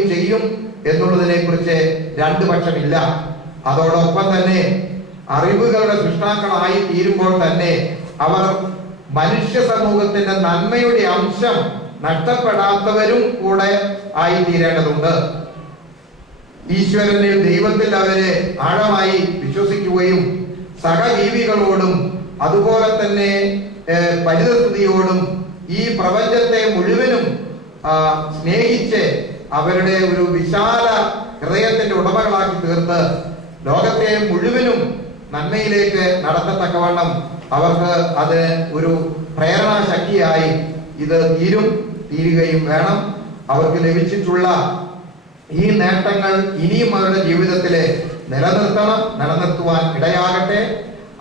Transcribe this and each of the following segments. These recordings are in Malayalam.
ചെയ്യും എന്നുള്ളതിനെ കുറിച്ച് രണ്ടു പക്ഷമില്ല. അതോടൊപ്പം തന്നെ അറിവുകളുടെ സൃഷ്ടാക്കളായി തീരുമ്പോൾ തന്നെ അവർ മനുഷ്യ സമൂഹത്തിന്റെ നന്മയുടെ അംശം നഷ്ടപ്പെടാത്തവരും കൂടെ ആയി തീരേണ്ടതുണ്ട്. ഈശ്വരനിൽ, ദൈവത്തിൽ അവരെ ആഴമായി വിശ്വസിക്കുകയും സഹജീവികളോടും അതുപോലെ തന്നെ പരിതസ്ഥിതിയോടും ഈ പ്രപഞ്ചത്തെ മുഴുവനും സ്നേഹിച്ച് അവരുടെ ഒരു വിശാല ഹൃദയത്തിന്റെ ഉടമകളാക്കി തീർത്ത് ലോകത്തെ മുഴുവനും നന്മയിലേക്ക് നടത്തത്തക്കവണ്ണം അവർക്ക് അത് ഒരു പ്രേരണാശക്തിയായി ഇത് തീരുകയും വേണം. അവർക്ക് ലഭിച്ചിട്ടുള്ള ഈ നേട്ടങ്ങൾ ഇനിയും അവരുടെ ജീവിതത്തില് നിലനിർത്തുവാൻ ഇടയാകട്ടെ.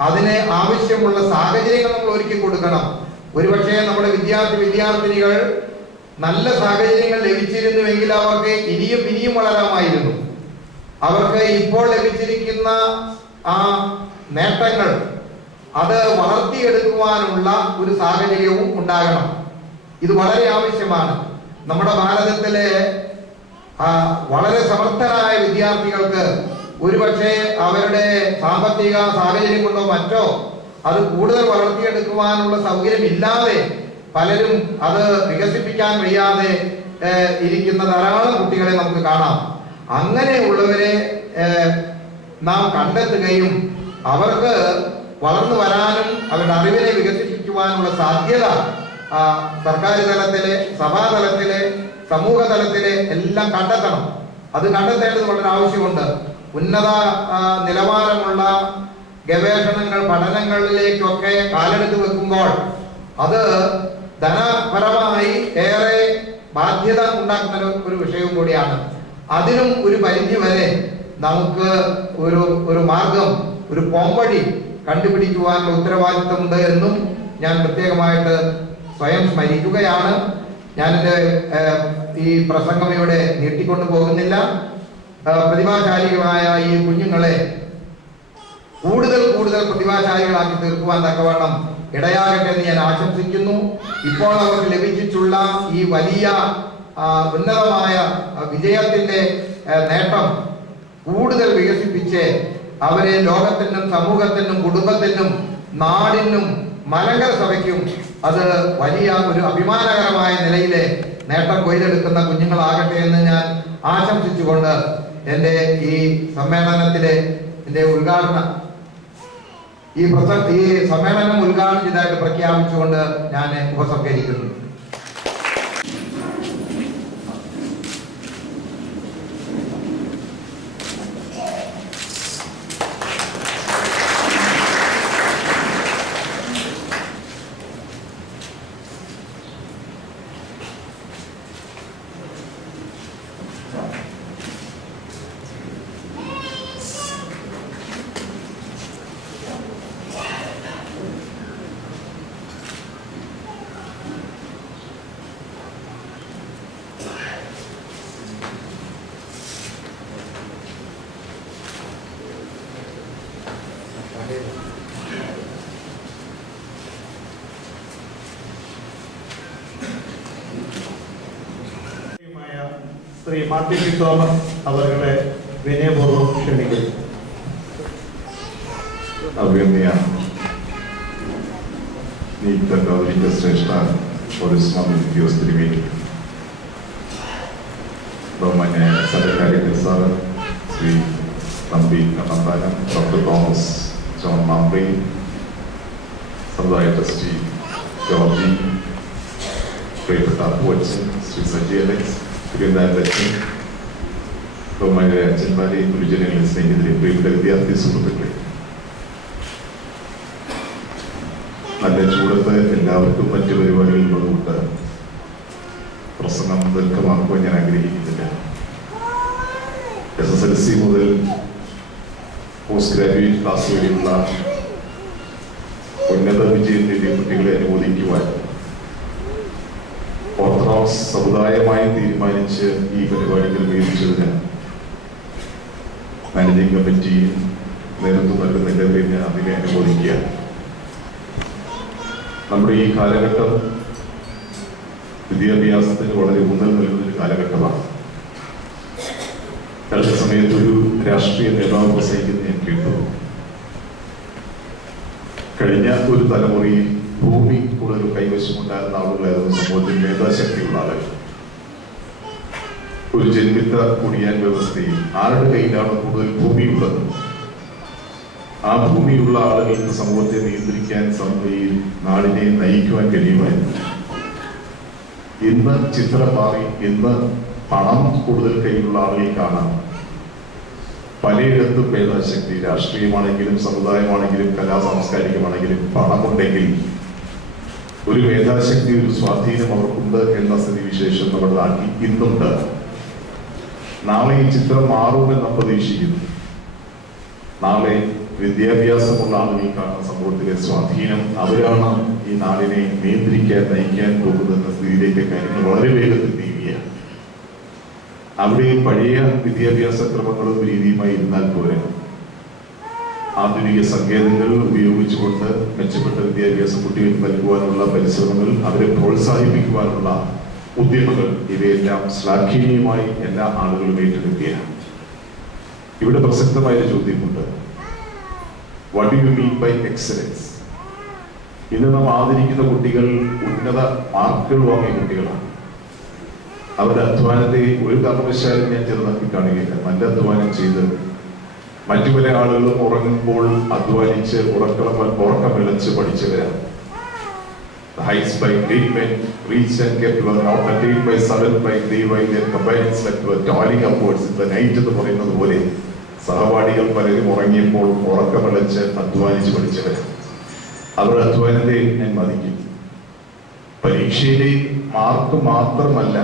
അതിന് ആവശ്യമുള്ള സാഹചര്യങ്ങൾ നമ്മൾ ഒരുക്കി കൊടുക്കണം. ഒരുപക്ഷെ നമ്മുടെ വിദ്യാർത്ഥിനികൾ നല്ല സാഹചര്യങ്ങൾ ലഭിച്ചിരുന്നുവെങ്കിൽ അവർക്ക് ഇനിയും വളരാമായിരുന്നു. അവർക്ക് ഇപ്പോൾ ലഭിച്ചിരിക്കുന്ന ആ നേട്ടങ്ങൾ അത് വളർത്തിയെടുക്കുവാനുള്ള ഒരു സാഹചര്യവും ഉണ്ടാകണം. ഇത് വളരെ ആവശ്യമാണ്. നമ്മുടെ ഭാരതത്തിലെ വളരെ സമർത്ഥരായ വിദ്യാർത്ഥികൾക്ക് ഒരുപക്ഷെ അവരുടെ സാമ്പത്തിക സാഹചര്യം കൊണ്ടോ മറ്റോ അത് കൂടുതൽ വളർത്തിയെടുക്കുവാനുള്ള സൗകര്യം ഇല്ലാതെ പലരും അത് വികസിപ്പിക്കാൻ വയ്യാതെ ഇരിക്കുന്ന ധാരാളം കുട്ടികളെ നമുക്ക് കാണാം. അങ്ങനെയുള്ളവരെ നാം കണ്ടെത്തുകയും അവർക്ക് വളർന്നു വരാനും അവരുടെ അറിവിനെ വികസിപ്പിക്കുവാനുള്ള സാധ്യത സർക്കാർ തലത്തിലെ, സഭാതലത്തിലെ, സമൂഹ തലത്തിലെ എല്ലാം കണ്ടെത്തണം. അത് കണ്ടെത്തേണ്ടത് വളരെ ആവശ്യമുണ്ട്. ഉന്നത നിലവാരമുള്ള ഗവേഷണങ്ങൾ, പഠനങ്ങളിലേക്കൊക്കെ കാലെടുത്ത് വെക്കുമ്പോൾ അത് ധനപരമായി ഏറെ ബാധ്യത ഉണ്ടാക്കുന്ന ഒരു വിഷയവും കൂടിയാണ്. അതിനും ഒരു പരിധി വരെ നമുക്ക് ഒരു മാർഗം, ഒരു പോംവഴി കണ്ടുപിടിക്കുവാനുള്ള ഉത്തരവാദിത്വമുണ്ട് എന്നും ഞാൻ പ്രത്യേകമായിട്ട് സ്വയം സ്മരിക്കുകയാണ്. ഞാനെന്റെ ഈ പ്രസംഗം ഇവിടെ നീട്ടിക്കൊണ്ടു പോകുന്നില്ല. പ്രതിഭാശാലികളായ ഈ കുഞ്ഞുങ്ങളെ കൂടുതൽ പ്രതിഭാശാലികളാക്കി തീർക്കുവാൻ തക്കവണ്ണം ഇടയാകട്ടെ എന്ന് ഞാൻ ആശംസിക്കുന്നു. ഇപ്പോൾ അവർക്ക് ലഭിച്ചിട്ടുള്ള ഈ വലിയ ഉന്നതമായ വിജയത്തിന്റെ നേട്ടം കൂടുതൽ വികസിപ്പിച്ച് അവരെ ലോകത്തിനും സമൂഹത്തിനും കുടുംബത്തിനും നാടിനും മലങ്കര സഭയ്ക്കും അത് വലിയ ഒരു അഭിമാനകരമായ നിലയിലെ നേട്ടം കൊയ്തെടുക്കുന്ന കുഞ്ഞുങ്ങളാകട്ടെ എന്ന് ഞാൻ ആശംസിച്ചുകൊണ്ട് എൻ്റെ ഈ സമ്മേളനത്തിലെ എൻ്റെ ഈ സമ്മേളനം ഉദ്ഘാടനം ചെയ്തതായിട്ട് പ്രഖ്യാപിച്ചുകൊണ്ട് ഞാൻ ഉപസംഹരിക്കുന്നു. ശ്രീ മാത്യു പി തോമസ് അവരുടെ വിനയപൂർവ്വം ക്ഷണിക്കുന്നു. അഭിനന്ദ നീത്ത കൗലിക ശ്രേഷ്ഠ പൊതുസ്വാമി ഉദ്യോഗസ്ഥന് വേണ്ടി ബഹുമാന്യ സർക്കാരിന്റെ സാർ ശ്രീ തമ്പി കണ്ണന്താനം, ഡോക്ടർ തോമസ് ജോൺ മാമ്പി, സമുദായ ട്രസ്റ്റി ജോർജി, പ്രിയപ്പെട്ട അപ്പുവച്ചൻ ശ്രീ സജി അലക്സ്, പ്രിയതാരൻ, ബഹുമാന്യ അച്ഛന്മാരെ, ഗുരുജനങ്ങളെ, സ്നേഹിതരെ, പ്രിയപ്പെട്ട വിദ്യാർത്ഥി സുഹൃത്തുക്കളെ, നല്ല ചൂടത്ത് എല്ലാവർക്കും മറ്റു പരിപാടികളുള്ളതുകൊണ്ട് പ്രസംഗം ദീർഘമാക്കുവാൻ ഞാൻ ആഗ്രഹിക്കുന്നില്ല. SSLC മുതൽ പോസ്റ്റ് ഗ്രാജുവേറ്റ് ക്ലാസ് വരെയുള്ള ഉന്നത വിജയം നേടിയ കുട്ടികളെ അനുമോദിക്കുവാൻ ഓർത്തഡോക്സ് സമുദായമായി തീരുമാനിച്ച് ഈ പരിപാടികൾ വേദിച്ചതിന് മാനേജിംഗ് കമ്മിറ്റി നേതൃത്വം നൽകുന്നതിനെ അതിനെ അനുമോദിക്കുക. നമ്മുടെ ഈ കാലഘട്ടം വിദ്യാഭ്യാസത്തിന് വളരെ ഊന്നൽ നൽകുന്ന ഒരു കാലഘട്ടമാണ്. അടുത്ത സമയത്ത് ഒരു രാഷ്ട്രീയ നേതാവ് പ്രസംഗിക്കുന്നത് ഞാൻ കേട്ടു. കഴിഞ്ഞ ഒരു തലമുറയിൽ ഭൂമി കൂടുതൽ കൈവശമുണ്ടായിരുന്ന ആളുകളായിരുന്നു സമൂഹത്തിൽ മേധാശക്തിയുള്ള ആളുകൾ. ഒരു ജന്മിത്ത കുടിയാൻ വ്യവസ്ഥയിൽ ആരുടെ കയ്യിലാണ് കൂടുതൽ ഭൂമിയുള്ളത്, ആ ഭൂമിയുള്ള ആളുകൾക്ക് സമൂഹത്തെ നിയന്ത്രിക്കാൻ ഈ നാടിനെ നയിക്കുവാൻ കഴിയുമായിരുന്നു. ഇന്ന് ചിത്രം മാറി. ഇന്ന് പണം കൂടുതൽ കയ്യിലുള്ള ആളുകൾക്കാണ് പലയിടത്തും മേധാശക്തി. രാഷ്ട്രീയമാണെങ്കിലും സമുദായമാണെങ്കിലും കലാ സാംസ്കാരികമാണെങ്കിലും പണമുണ്ടെങ്കിൽ ഒരു മേധാശക്തി, ഒരു സ്വാധീനം അവർക്കുണ്ട് എന്ന സ്ഥിതിവിശേഷം നമ്മുടെ നാട്ടിൽ ഇന്നുണ്ട്. നാളെ ഈ ചിത്രം മാറുമെന്ന് നാം പ്രതീക്ഷിക്കുന്നു. നാളെ വിദ്യാഭ്യാസമുള്ള ആളുകൾക്കാണ് സമൂഹത്തിലെ സ്വാധീനം. അവരാണ് ഈ നാടിനെ നിയന്ത്രിക്കാൻ, നയിക്കാൻ പോകുന്ന സ്ഥിതിയിലേക്ക് കാര്യങ്ങൾ വളരെ വേഗത്തിൽ നീങ്ങുകയാണ്. അവിടെ പഴയ വിദ്യാഭ്യാസ ക്രമങ്ങളും രീതിയുമായി ഇരുന്നാൽ പോലെ ആധുനിക സങ്കേതങ്ങൾ ഉപയോഗിച്ചുകൊണ്ട് മെച്ചപ്പെട്ട വിദ്യാഭ്യാസം കുട്ടികൾക്ക് നൽകുവാനുള്ള പരിശ്രമങ്ങൾ, അവരെ പ്രോത്സാഹിപ്പിക്കുവാനുള്ള ഉദ്യമങ്ങൾ, ഇവയെല്ലാം ശ്ലാഘനീയമായി എല്ലാ ആളുകളും ഏറ്റെടുക്കുകയാണ്. ഇവിടെ പ്രസക്തമായ ചോദ്യമുണ്ട്, what you mean by excellence? ഇന്ന് നാം ആദരിക്കുന്ന കുട്ടികൾ ഉന്നത മാർക്കുകൾ വാങ്ങിയ കുട്ടികളാണ്. അവരുടെ അധ്വാനത്തെ ഒരു കാരണവശാലും ഞാൻ ചെറുതാക്കി കാണുകയില്ല. നല്ല അധ്വാനം ചെയ്ത് മറ്റു പല ആളുകളും ഉറങ്ങുമ്പോൾ അധ്വാനിച്ച് ഉറക്കമിളച്ച് പഠിച്ചവരാണ്. The heights by great men reached and kept were not attained by sudden by they while their companions that were toiling upwards in the night എന്ന് പറയുന്നത് പോലെ സഹപാഠികൾ പലരും ഉറങ്ങിയപ്പോൾ ഉറക്കമിളച്ച് അധ്വാനിച്ച് പഠിച്ചവരാണ്. അവരുടെ അധ്വാനത്തെ ഞാൻ മതിക്കും. പരീക്ഷയിലെ മാർക്ക് മാത്രമല്ല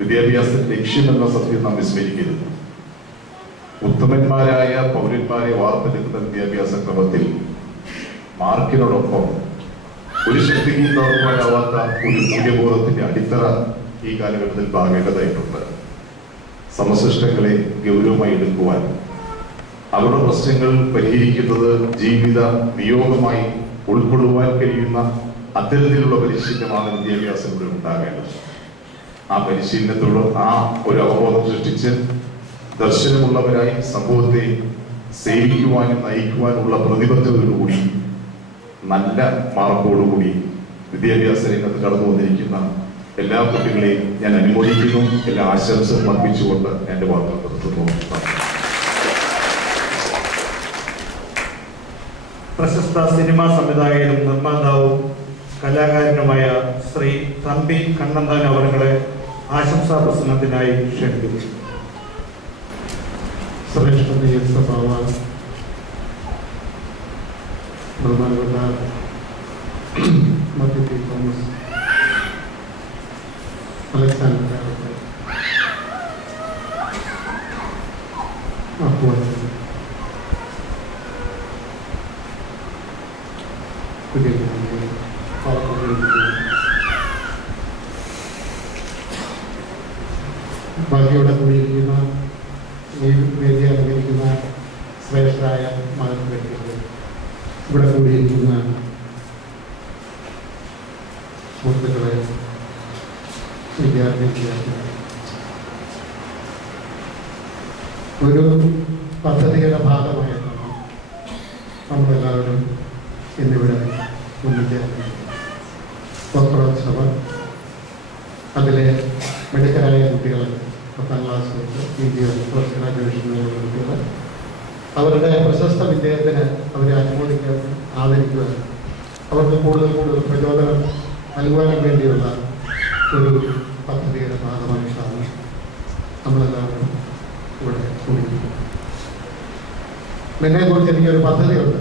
വിദ്യാഭ്യാസത്തിന്റെ ലക്ഷ്യമെന്ന സത്യം നാം വിസ്മരിക്കരുത്. ഉത്തമന്മാരായ പൗരന്മാരെ വാർത്തെടുക്കുന്ന വിദ്യാഭ്യാസ ക്രമത്തിൽ മാർക്കിനോടൊപ്പം ഒരു ശക്തിക്കും തകർക്കാനാവാത്ത ഒരു മൂല്യബോധത്തിന്റെ അടിത്തറ ഈ കാലഘട്ടത്തിൽ പാകേണ്ടതായിട്ടുണ്ട്. സമശിഷ്ടങ്ങളെ ഗൗരവമായി എടുക്കുവാൻ, അവരുടെ പ്രശ്നങ്ങൾ പരിഹരിക്കുന്നത് ജീവിത നിയോഗമായി ഉൾക്കൊള്ളുവാൻ കഴിയുന്ന അത്തരത്തിലുള്ള പരിശീലനമാണ് വിദ്യാഭ്യാസത്തിലൂടെ ഉണ്ടാകേണ്ടത്. ആ പരിശീലനത്തിലൂടെ ആ ഒരു അവബോധം സൃഷ്ടിച്ച് ദർശനമുള്ളവരായി സമൂഹത്തെ സേവിക്കുവാനും നയിക്കുവാനുള്ള പ്രതിബദ്ധതയോടുകൂടി നല്ല മാർക്കോടുകൂടി വിദ്യാഭ്യാസ രംഗത്ത് കടന്നു വന്നിരിക്കുന്ന എല്ലാ കുട്ടികളെയും ഞാൻ അനുമോദിക്കുന്നു. എല്ലാ ആശംസകളും അർപ്പിച്ചുകൊണ്ട് എന്റെ വാർത്തകൾ നിർത്തുന്നു. പ്രശസ്ത സിനിമാ സംവിധായകനും നിർമ്മാതാവും കലാകാരനുമായ ശ്രീ തമ്പി കണ്ണന്താൻ അവരുടെ ആശംസാ പ്രസംഗത്തിനായി ക്ഷണിക്കുന്നു. ശ്രേഷ്ഠതയെ സ്വഭാവം ബഹുമാനപ്പെട്ട മധ്യ തോമസ് അലക്സാണ്ടർ ബാക്കിയോടെ കൂടിയിരിക്കുന്ന ഈ വേദി അലങ്കരിക്കുന്ന ശ്രേഷ്ഠരായ മത വ്യക്തികൾ, ഇവിടെ കൂടിയിരിക്കുന്ന സുഹൃത്തുക്കളെ, വിദ്യാർത്ഥികളെ, ഒരു പദ്ധതിയുടെ ഭാഗമായിട്ടാണ് നമ്മളെല്ലാവരും ഇന്നിവിടെ മുന്നിട്ട് വസ്ത്രോത്സവം. അതിലെ മിടുക്കരായ കുട്ടികൾ, 10ാം ക്ലാസ് തൊട്ട് PG പോസ്റ്റ് ഗ്രാജുവേഷനുള്ള കുട്ടികൾ, അവരുടെ പ്രശസ്ത വിദ്യാഭ്യാസത്തിന് അവരെ അനുമോദിക്കാൻ, ആദരിക്കുക, അവർക്ക് കൂടുതൽ പ്രചോദനം നൽകുവാനും വേണ്ടിയുള്ള ഒരു പദ്ധതിയുടെ ഭാഗമായിട്ടാണ് നമ്മളെല്ലാവരും ഇവിടെ കൂടിയിരിക്കുന്നത്. എന്നെക്കുറിച്ച് എനിക്കൊരു പദ്ധതിയുണ്ട്.